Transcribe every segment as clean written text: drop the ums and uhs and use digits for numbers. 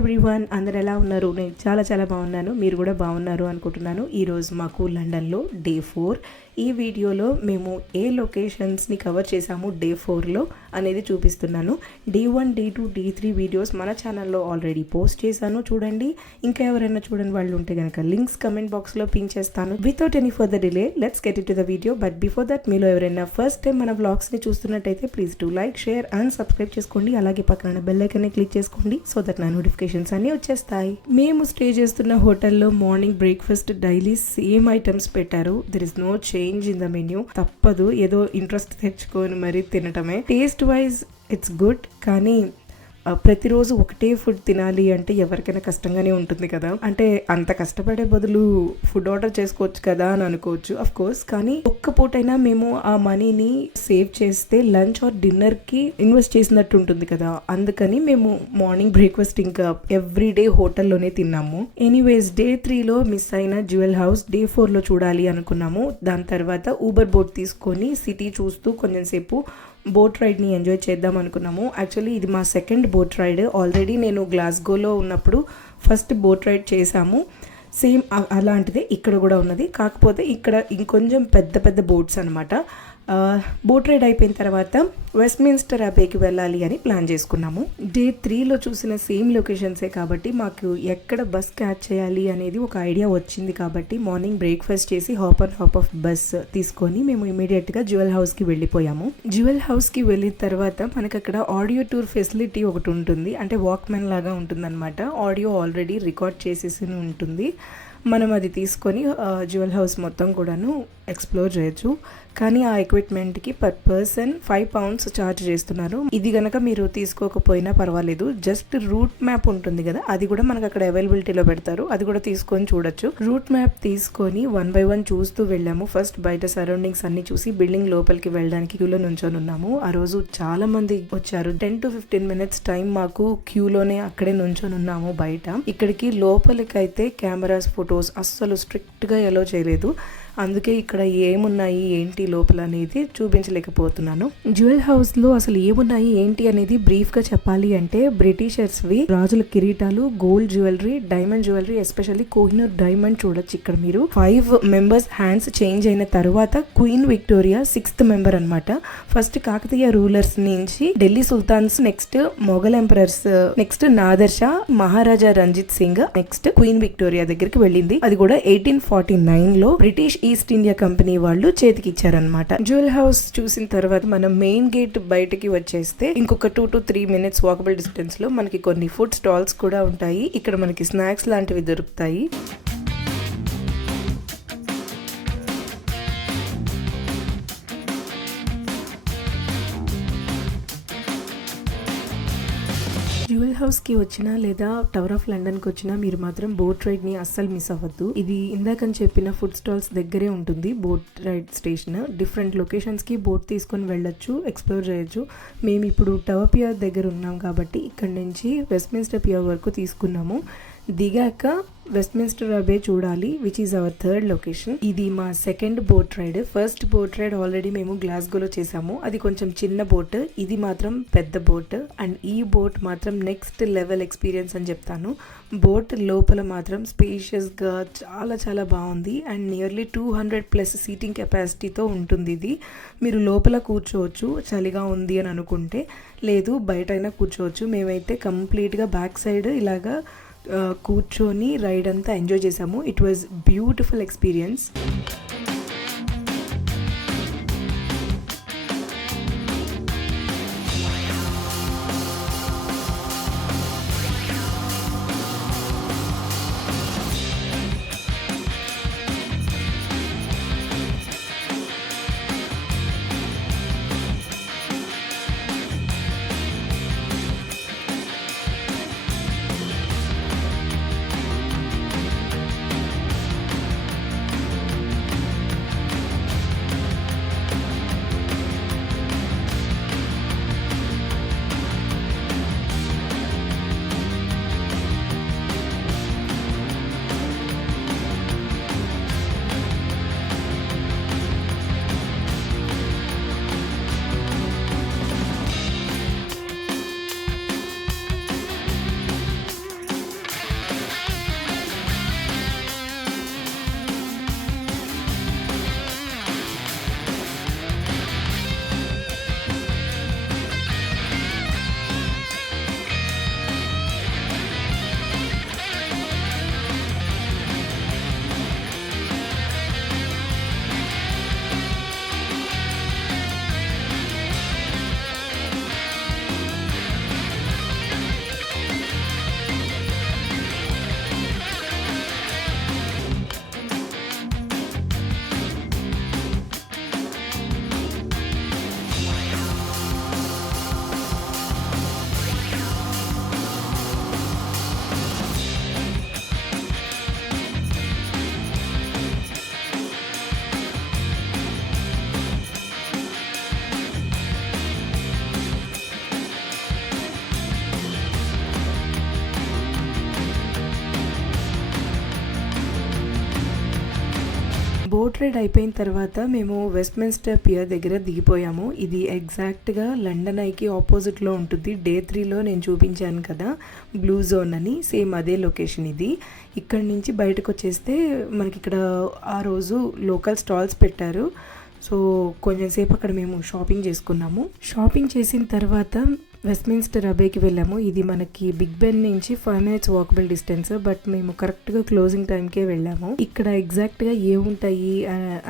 Everyone, అందరు ఎలా ఉన్నారు? నేను చాలా బాగున్నాను. మీరు కూడా బాగున్నారు అనుకుంటున్నాను. ఈరోజు మాకు లండన్లో డే 4. ఈ వీడియోలో మేము ఏ లొకేషన్స్ని కవర్ చేసాము డే 4లో అనేది చూపిస్తున్నాను. డే 1, డే 2, డే 3 వీడియోస్ మన ఛానల్లో ఆల్రెడీ పోస్ట్ చేశాను, చూడండి. ఇంకా ఎవరైనా చూడని వాళ్ళు ఉంటే కనుక లింక్స్ కమెంట్ బాక్స్లో పిన్ చేస్తాను. Without any further delay let's get it to the video. But before that, మీలో ఎవరైనా ఫస్ట్ టైం మన వ్లాగ్స్ని చూస్తున్నట్టయితే please do like, share and subscribe చేసుకోండి. అలాగే పక్కన బెల్ ఐకాన్ని క్లిక్ చేసుకోండి సో దట్ నా నోటిఫికేషన్స్ అన్నీ వచ్చేస్తాయి. మేము స్టే చేస్తున్న హోటల్లో morning breakfast daily same items పెట్టారు. There is no change in the menu. తప్పదు, ఏదో ఇంట్రెస్ట్ తెచ్చుకొని మరీ తినటమే. టేస్ట్ వైజ్ ఇట్స్ గుడ్, కానీ ప్రతిరోజు ఒకటే ఫుడ్ తినాలి అంటే ఎవరికైనా కష్టంగానే ఉంటుంది కదా. అంటే అంత కష్టపడే బదులు ఫుడ్ ఆర్డర్ చేసుకోవచ్చు కదా అని అనుకోవచ్చు, అఫ్ కోర్స్. కానీ ఒక్క పూటైనా మేము ఆ మనీని సేవ్ చేస్తే లంచ్ ఆర్ డిన్నర్ కి ఇన్వెస్ట్ చేసినట్టు ఉంటుంది కదా. అందుకని మేము మార్నింగ్ బ్రేక్ఫాస్ట్ ఇంకా ఎవ్రీడే హోటల్లోనే తిన్నాము. ఎనీవేస్, డే 3లో మిస్ అయిన జ్యువెల్ హౌస్ డే 4లో చూడాలి అనుకున్నాము. దాని తర్వాత ఊబర్ బోట్ తీసుకొని సిటీ చూస్తూ కొంచెం సేపు బోట్ రైడ్ని ఎంజాయ్ చేద్దాం అనుకున్నాము. యాక్చువల్లీ ఇది మా సెకండ్ బోట్ రైడ్. ఆల్రెడీ నేను గ్లాస్గోలో ఉన్నప్పుడు ఫస్ట్ బోట్ రైడ్ చేశాము. సేమ్ అలాంటిదే ఇక్కడ కూడా ఉన్నది, కాకపోతే ఇక్కడ ఇంకొంచెం పెద్ద బోట్స్ అనమాట. బోట్ రైడ్ అయిపోయిన తర్వాత వెస్ట్మిన్స్టర్ అబేకి వెళ్ళాలి అని ప్లాన్ చేసుకున్నాము. డే 3లో చూసిన సేమ్ లొకేషన్సే కాబట్టి మాకు ఎక్కడ బస్ క్యాచ్ చేయాలి అనేది ఒక ఐడియా వచ్చింది. కాబట్టి మార్నింగ్ బ్రేక్ఫాస్ట్ చేసి హాప్ ఆఫ్ బస్ తీసుకొని మేము ఇమీడియట్గా జ్యువెల్ హౌస్కి వెళ్ళిపోయాము. జ్యువెల్ హౌస్కి వెళ్ళిన తర్వాత మనకు అక్కడ ఆడియో టూర్ ఫెసిలిటీ ఒకటి ఉంటుంది. అంటే వాక్మెన్ లాగా ఉంటుందన్నమాట. ఆడియో ఆల్రెడీ రికార్డ్ చేసేసి ఉంటుంది. మనం అది తీసుకొని జ్యువెల్ హౌస్ మొత్తం కూడాను ఎక్స్ప్లోర్ చేయొచ్చు. కానీ ఆ ఎక్విప్మెంట్కి పర్ పర్సన్ £5 ఛార్జ్ చేస్తున్నారు. ఇది కనుక మీరు తీసుకోకపోయినా పర్వాలేదు. జస్ట్ రూట్ మ్యాప్ ఉంటుంది కదా, అది కూడా మనకు అక్కడ అవైలబిలిటీలో పెడతారు. అది కూడా తీసుకొని చూడొచ్చు. రూట్ మ్యాప్ తీసుకొని 1 by 1 చూస్తూ వెళ్ళాము. ఫస్ట్ బయట సరౌండింగ్స్ అన్ని చూసి బిల్డింగ్ లోపలికి వెళ్ళడానికి క్యూలో నుంచొని ఉన్నాము. ఆ రోజు చాలా మంది వచ్చారు. 10 to 15 minutes టైం మాకు క్యూలోనే అక్కడే నుంచొని ఉన్నాము బయట. ఇక్కడికి లోపలికి అయితే కెమెరాస్, ఫొటోస్ అస్సలు స్ట్రిక్ట్ గా ఎలో చేయలేదు. అందుకే ఇక్కడ ఏమున్నాయి ఏంటి లోపల అనేది చూపించలేకపోతున్నాను. జ్యువెల్ హౌస్ లో అసలు ఏమున్నాయి ఏంటి అనేది బ్రీఫ్ గా చెప్పాలి అంటే, బ్రిటిషర్స్వి రాజుల కిరీటాలు, gold jewellery, diamond jewellery, especially Kohinoor diamond చూడొచ్చు ఇక్కడ మీరు. 5 members హ్యాండ్స్ చేంజ్ అయిన తర్వాత క్వీన్ విక్టోరియా 6th member అనమాట. ఫస్ట్ కాకతీయ రూలర్స్ నుంచి Delhi sultans, next Mughal emperors, next Nadir Shah, Maharaja Ranjit Singh, next Queen Victoria దగ్గరికి వెళ్ళింది. అది కూడా 1849లో బ్రిటిష్ ఈస్ట్ ఇండియా కంపెనీ వాళ్ళు చేతికి ఇచ్చారనమాట. జ్యువెల్ హౌస్ చూసిన తర్వాత మనం మెయిన్ గేట్ బయటకి వచ్చేస్తే ఇంకొక 2 to 3 minutes వాకబుల్ డిస్టెన్స్ లో మనకి కొన్ని ఫుడ్ స్టాల్స్ కూడా ఉంటాయి. ఇక్కడ మనకి స్నాక్స్ లాంటివి దొరుకుతాయి. జ్యువెల్ హౌస్కి వచ్చినా లేదా టవర్ ఆఫ్ లండన్కి వచ్చినా మీరు మాత్రం బోట్ రైడ్ని అస్సలు మిస్ అవ్వద్దు. ఇది ఇందాకని చెప్పిన ఫుడ్ స్టాల్స్ దగ్గరే ఉంటుంది బోట్ రైడ్ స్టేషన్. డిఫరెంట్ లొకేషన్స్కి బోట్ తీసుకొని వెళ్ళొచ్చు, ఎక్స్ప్లోర్ చేయొచ్చు. మేము ఇప్పుడు టవర్ పియర్ దగ్గర ఉన్నాం కాబట్టి ఇక్కడ నుంచి వెస్ట్మిన్స్టర్ పియర్ వరకు తీసుకున్నాము. దిగాక వెస్ట్మిన్స్టర్ అబే చూడాలి, which is our 3rd location. ఇది మా second boat ride. First boat ride already మేము గ్లాస్గోలో చేసాము. అది కొంచెం చిన్న బోట్, ఇది మాత్రం పెద్ద బోట్. అండ్ ఈ బోట్ మాత్రం నెక్స్ట్ లెవెల్ ఎక్స్పీరియన్స్ అని చెప్తాను. బోట్ లోపల మాత్రం స్పేషియస్గా చాలా బాగుంది. అండ్ నియర్లీ 200+ సీటింగ్ కెపాసిటీతో ఉంటుంది. ఇది మీరు లోపల కూర్చోవచ్చు చలిగా ఉంది అని అనుకుంటే, లేదు బయట అయినా కూర్చోవచ్చు. మేమైతే కంప్లీట్గా బ్యాక్ సైడ్ ఇలాగా కూర్చొని రైడ్ అంతా ఎంజాయ్ చేసాము. It was beautiful experience. Boat ride అయిపోయిన తర్వాత మేము వెస్ట్మిన్స్టర్ పియర్ దగ్గర దిగిపోయాము. ఇది ఎగ్జాక్ట్గా లండన్ ఐకి ఆపోజిట్లో ఉంటుంది. డే 3లో నేను చూపించాను కదా బ్లూ జోన్ అని, సేమ్ అదే లొకేషన్ ఇది. ఇక్కడ నుంచి బయటకు వచ్చేస్తే మనకి ఇక్కడ ఆ రోజు లోకల్ స్టాల్స్ పెట్టారు. సో కొంచెం సేపు అక్కడ మేము షాపింగ్ చేసుకున్నాము. షాపింగ్ చేసిన తర్వాత వెస్ట్మిన్స్టర్ అబేకి వెళ్ళాము. ఇది మనకి బిగ్ బెన్ నుంచి 5 minutes వాకబుల్ డిస్టెన్స్, బట్ మేము కరెక్ట్గా క్లోజింగ్ టైంకే వెళ్ళాము. ఇక్కడ ఎగ్జాక్ట్గా ఏముంటాయి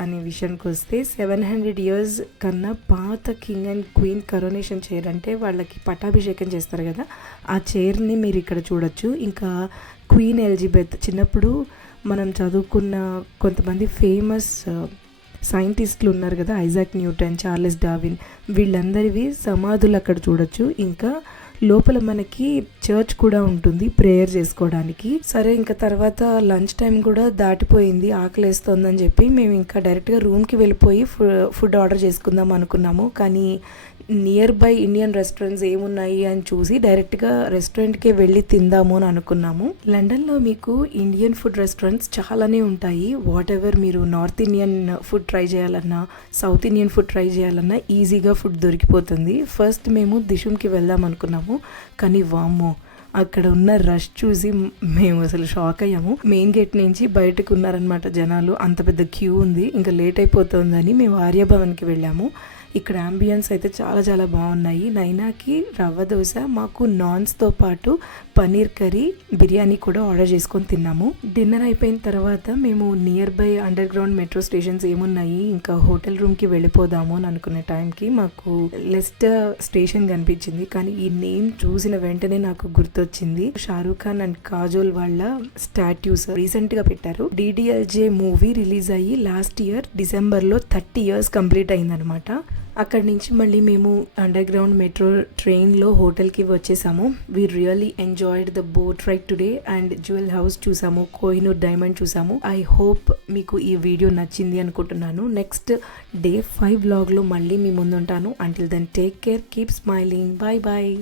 అనే విషయానికి వస్తే 700 years కన్నా పాత king and queen coronation chair, అంటే వాళ్ళకి పట్టాభిషేకం చేస్తారు కదా, ఆ చైర్ని మీరు ఇక్కడ చూడొచ్చు. ఇంకా క్వీన్ ఎలిజబెత్, చిన్నప్పుడు మనం చదువుకున్న కొంతమంది ఫేమస్ సైంటిస్టులు ఉన్నారు కదా, ఐజాక్ న్యూటన్, చార్లెస్ డార్విన్, వీళ్ళందరివి సమాధులు అక్కడ చూడొచ్చు. ఇంకా లోపల మనకి చర్చ్ కూడా ఉంటుంది ప్రేయర్ చేసుకోవడానికి. సరే, ఇంకా తర్వాత లంచ్ టైం కూడా దాటిపోయింది, ఆకలేస్తోందని చెప్పి మేము ఇంకా డైరెక్ట్గా రూమ్కి వెళ్ళిపోయి ఫుడ్ ఆర్డర్ చేసుకుందాం అనుకున్నాము. కానీ నియర్ బై ఇండియన్ రెస్టారెంట్స్ ఏమున్నాయి అని చూసి డైరెక్ట్గా రెస్టారెంట్కే వెళ్ళి తిందాము అని అనుకున్నాము. లండన్లో మీకు ఇండియన్ ఫుడ్ రెస్టారెంట్స్ చాలానే ఉంటాయి. వాట్ ఎవర్ మీరు నార్త్ ఇండియన్ ఫుడ్ ట్రై చేయాలన్నా, సౌత్ ఇండియన్ ఫుడ్ ట్రై చేయాలన్నా ఈజీగా ఫుడ్ దొరికిపోతుంది. ఫస్ట్ మేము దిషుమ్కి వెళ్దాం అనుకున్నాము, కానీ వామ్మో అక్కడ ఉన్న రష్ చూసి మేము అసలు షాక్ అయ్యాము. మెయిన్ గేట్ నుంచి బయటకు ఉన్నారనమాట జనాలు, అంత పెద్ద క్యూ ఉంది. ఇంకా లేట్ అయిపోతుందని మేము ఆర్యభవన్కి వెళ్ళాము. ఇక్కడ అంబియన్స్ అయితే చాలా చాలా బాగున్నాయి. నైనాకి రవ్వ దోశ, మాకు నాన్స్తో పాటు పన్నీర్ కర్రీ, బిర్యానీ కూడా ఆర్డర్ చేసుకొని తిన్నాము. డిన్నర్ అయిపోయిన తర్వాత మేము near by under ground metro stations ఏమున్నాయి, ఇంకా హోటల్ రూమ్కి వెళ్ళిపోదాము అని అనుకునే టైంకి మాకు లెస్టర్ స్టేషన్ కనిపించింది. కానీ ఈ నేమ్ చూసిన వెంటనే నాకు గుర్తొచ్చింది, షారూక్ ఖాన్ అండ్ కాజోల్ వాళ్ళ స్టాట్యూస్ రీసెంట్గా పెట్టారు. DDLJ మూవీ రిలీజ్ అయ్యి లాస్ట్ ఇయర్ డిసెంబర్లో 30 years కంప్లీట్ అయిందనమాట. అక్కడి నుంచి మళ్ళీ మేము అండర్ గ్రౌండ్ మెట్రో ట్రైన్లో హోటల్కి వచ్చేసాము. We really enjoyed the boat ride today and jewel house చూసాము, కోహినూర్ డైమండ్ చూసాము. ఐ హోప్ మీకు ఈ వీడియో నచ్చింది అనుకుంటున్నాను. నెక్స్ట్ Day 5 వ్లాగ్లో మళ్ళీ మీ ముందుంటాను. Until then take care, keep smiling, bye bye.